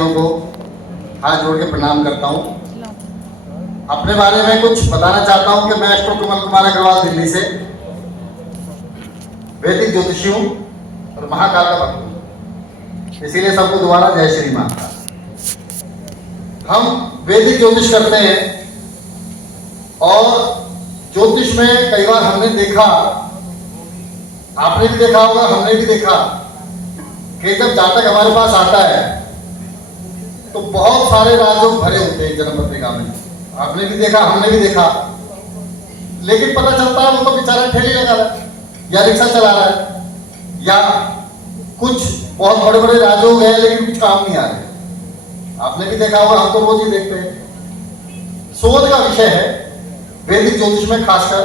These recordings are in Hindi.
भाइयों को हाथ जोड़ के प्रणाम करता हूँ। अपने बारे में कुछ बताना चाहता हूँ कि मैं एस्ट्रो कमल कुमार अग्रवाल दिल्ली से वैदिक ज्योतिषी हूँ और महाकाल का भक्त हूँ, इसीलिए सबको दोबारा जय श्री माता। हम वैदिक ज्योतिष करते हैं और ज्योतिष में कई बार हमने देखा, आपने भी देखा होगा, हमने भी देखा कि जब जातक हमारे पास आता है तो बहुत सारे राजयोग भरे होते हैं जन्म पत्रिका में। आपने भी देखा, हमने भी देखा, लेकिन पता चलता है वो तो बेचारा ठेली लगा रहा है या रिक्शा चला रहा है या कुछ बहुत बड़े बड़े राजयोग हैं लेकिन कुछ काम नहीं आ रहे। आपने भी देखा होगा, हम तो रोज ही देखते हैं। शोध का विषय है वैदिक ज्योतिष में खासकर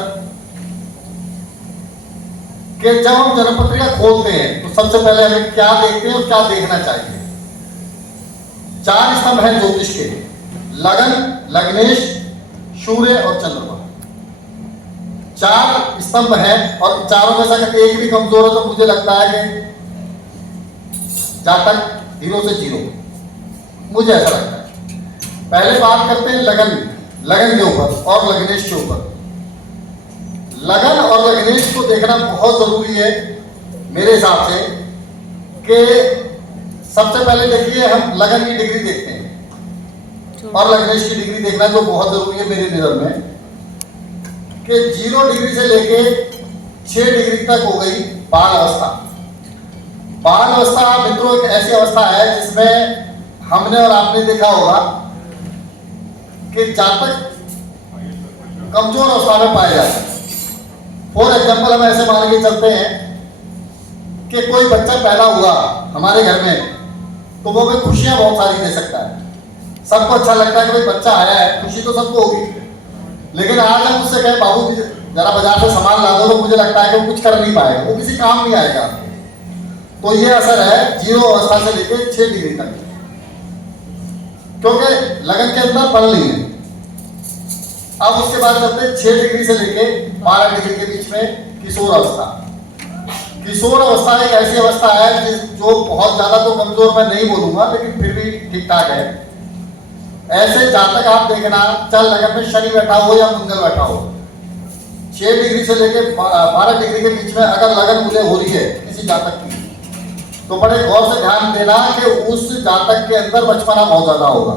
कि जब हम जन्म पत्रिका खोलते हैं तो सबसे पहले हमें क्या देखते हैं और क्या देखना चाहिए। 4 स्तंभ हैं ज्योतिष के, लगन, लग्नेश, सूर्य और चंद्रमा। 4 स्तंभ हैं और चारों में से अगर एक भी कमजोर है तो मुझे लगता है कि जातक 0 से 0, मुझे ऐसा लगता है। पहले बात करते हैं लगन के ऊपर और लग्नेश के ऊपर। लगन और लग्नेश को देखना बहुत जरूरी है मेरे हिसाब से कि सबसे पहले देखिए हम लगन की डिग्री देखते हैं और लग्नेश की डिग्री देखना जो बहुत जरूरी है मेरी नजर में कि 0 डिग्री से लेके 6 डिग्री तक हो गई बाल अवस्था। बाल अवस्था मित्रों एक ऐसी अवस्था है जिसमें हमने और आपने देखा होगा कि जातक कमजोर अवस्था में पाए जाते हैं। फॉर एग्जाम्पल हम ऐसे मान के चलते हैं कि कोई बच्चा पैदा हुआ हमारे घर में तो वो हमें खुशियां बहुत सारी दे सकता है। सबको अच्छा लगता है कि भाई बच्चा आया है, खुशी तो सबको होगी। लेकिन आज हम उससे कहें बाबू जरा बाजार से सामान ला दो, तो मुझे लगता है कि वो कुछ कर नहीं पाएगा, वो किसी काम नहीं आएगा। तो ये असर है 0 अवस्था से लेकर 6 डिग्री तक, क्योंकि लगन के अंदर बल नहीं है। अब उसके बाद चलते हैं 6 डिग्री से लेके 12 डिग्री के बीच में किशोर अवस्था। किशोर अवस्था एक ऐसी अवस्था है जो बहुत ज्यादा तो कमजोर मैं नहीं बोलूंगा लेकिन फिर भी ठीक ठाक है। ऐसे जातक आप देखना, चल लगन में शनि बैठा हो या मंगल बैठा हो, 6 डिग्री से लेके 12 डिग्री के बीच में अगर लगन उदय हो रही है किसी जातक की, तो बड़े गौर से ध्यान देना कि उस जातक के अंदर बचपना बहुत ज्यादा होगा,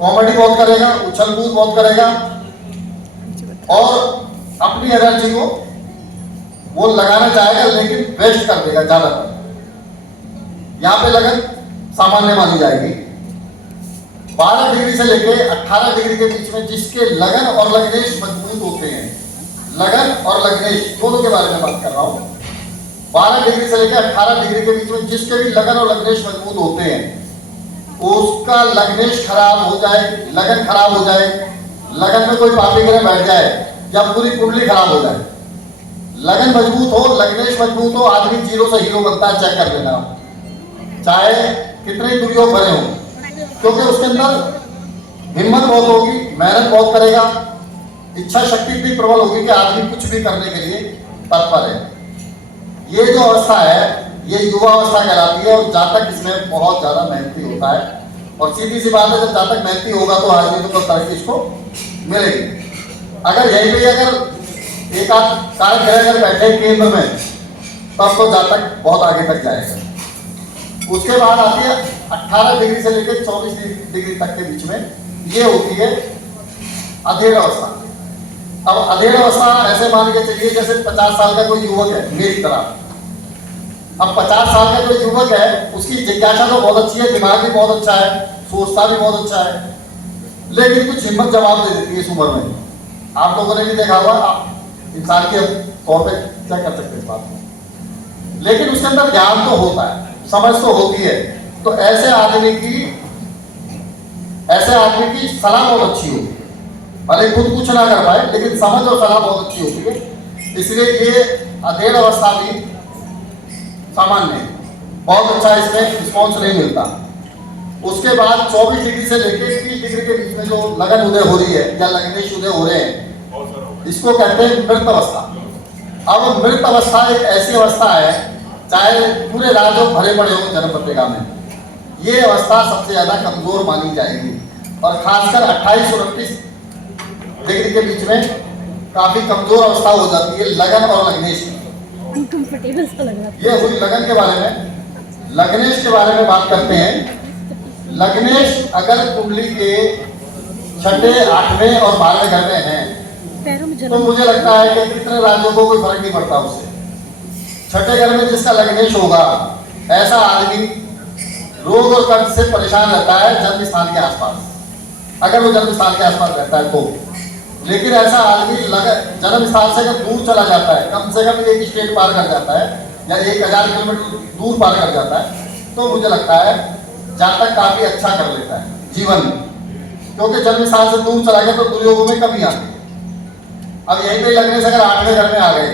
कॉमेडी बहुत करेगा, उछल कूद बहुत करेगा और अपनी एनर्जी को वो लगाना चाहेगा लेकिन वेस्ट कर देगा ज्यादातर। यहां पे लगन सामान्य मानी जाएगी। 12 डिग्री से लेके 18 डिग्री के बीच में जिसके लगन और लग्नेश मजबूत होते हैं, लगन और लग्नेश दोनों के बारे में बात कर रहा हूं। 12 डिग्री से लेकर 18 डिग्री के बीच में जिसके भी लगन और लग्नेश मजबूत होते हैं, उसका लग्नेश खराब हो जाए, लगन खराब हो जाए, लगन में कोई पापी ग्रह बैठ जाए या पूरी कुंडली खराब हो जाए, लगन मजबूत हो, लग्नेश मजबूत हो, आदमी 0 से हीरो बनता है। चेक कर लेना, चाहे कितने दुर्योग भरे हो, क्योंकि उसके अंदर हिम्मत बहुत होगी, मेहनत बहुत करेगा, इच्छा शक्ति भी प्रबल होगी कि आदमी कुछ भी करने के लिए तत्पर है। ये जो अवस्था है ये युवा अवस्था कहलाती है और जातक इसमें बहुत ज्यादा मेहनती होता है। और सीधी सी बात है, जब जातक मेहनती होगा तो आदमी को तरक्की इसको मिलेगी। अगर यही भी अगर एक आध कारक ग्रह अगर बैठे केंद्र में तब तो जातक बहुत आगे तक जाएगा। उसके बाद आती है 18 डिग्री से लेकर 24 डिग्री तक के बीच में, ये होती है अधेड़ अवस्था। अब अधेड़ अवस्था ऐसे मान के चलिए जैसे 50 साल का कोई युवक है मेरी तरह। अब 50 साल का जो युवक है उसकी जिज्ञासा तो बहुत अच्छी है, दिमाग भी बहुत अच्छा है, सोचता भी बहुत अच्छा है, लेकिन कुछ हिम्मत जवाब दे देती है इस उम्र में। आप लोगों ने भी देखा होगा, आप इंसान के तौर पे क्या कर सकते हैं इस बात में, लेकिन उसके अंदर ज्ञान तो होता है, समझ तो होती है। तो ऐसे आदमी की सलाह बहुत अच्छी होती है, भले खुद कुछ ना कर पाए लेकिन समझ और सलाह बहुत अच्छी होती है। इसलिए ये अधेड़ अवस्था भी सामान्य है, बहुत अच्छा इसमें रिस्पॉन्स नहीं मिलता। उसके बाद 24 डिग्री से लेकर 30 डिग्री के बीच में जो लगन उदय हो रही है या लग्नेश उदय हो रहे हैं, इसको कहते हैं मृत अवस्था। अब मृत अवस्था एक ऐसी अवस्था है, चाहे पूरे राजयोग भरे पड़े हो जन्म पत्रिका में, ये अवस्था सबसे ज्यादा कमजोर मानी जाएगी, और खासकर 28 और 29 डिग्री के बीच में काफी कमजोर अवस्था हो जाती है लगन और लग्नेश की। अनकंफर्टेबल सा लग रहा था। ये हुई लगन के बारे में। लग्नेश के बारे में बात करते हैं। लग्नेश अगर कुंडली के 6ठे, 8वें और 12वें घर में है पैरों में तो जलन। मुझे लगता है कि कितने राज्यों को कोई फर्क नहीं पड़ता उससे। 6ठे घर में जिसका लग्नेश होगा, ऐसा आदमी रोग और कर्ज से परेशान रहता है जन्म स्थान के आसपास, अगर वो जन्म स्थान के आसपास रहता है तो। लेकिन ऐसा आदमी जन्म स्थान से अगर दूर चला जाता है, कम से कम एक स्टेट पार कर जाता है या 1000 किलोमीटर दूर पार कर जाता है, तो मुझे लगता है जातक काफी अच्छा कर लेता है जीवन में, क्योंकि जन्म स्थान से दूर चला गया तो दुर्योगों में कमी आती है। अब यहीं पे लगने से अगर 8वें घर में आ गए,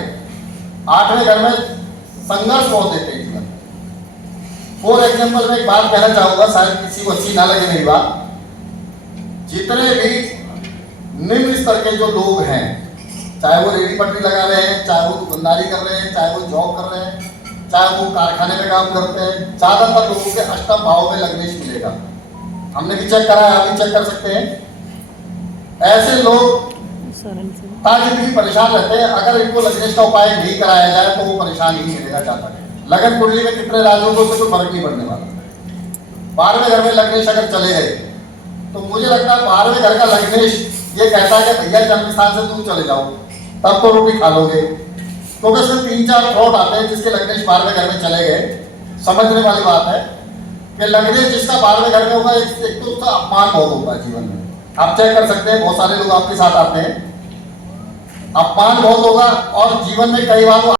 8वें घर में संघर्ष बहुत देते हैं जीवन। फॉर एग्जाम्पल मैं एक बात कहना चाहूंगा, शायद किसी को अच्छी ना लगे मेरी बात। जितने भी निम्न स्तर के जो लोग हैं, चाहे वो रेडी पटरी लगा रहे हैं, चाहे वो दुकानदारी कर रहे हैं, चाहे वो जॉब कर रहे हैं, चाहे वो कारखाने में काम करते हैं, ज्यादातर लोगों के अष्टम भाव में लग्नेश मिलेगा। हमने भी चेक करा है, आप भी चेक कर सकते हैं। ऐसे लोग जिंदगी परेशान रहते हैं। अगर इनको लग्नेश का उपाय नहीं कराया जाए तो वो परेशान ही मिलेगा जाता है। लगन कुंडली में कितने राज्यों को उससे कोई फर्क नहीं पड़ने वाला। 12वें घर में लग्नेश अगर चले गए तो मुझे लगता है 12वें घर का लग्नेश ये कहता है कि भैया जन्म स्थान से दूर चले जाओ, तब तो रोटी खा लोगे। क्योंकि उसमें 3-4 थॉट आते हैं जिसके लग्नेश 12वें घर में चले गए। समझने वाली बात है कि लग्नेश जिसका 12वें घर में होगा, एक तो उसका अपमान बहुत होता है जीवन में। आप चेक कर सकते हैं, बहुत सारे लोग आपके साथ आते हैं, अपमान बहुत होगा और जीवन में कई बार वो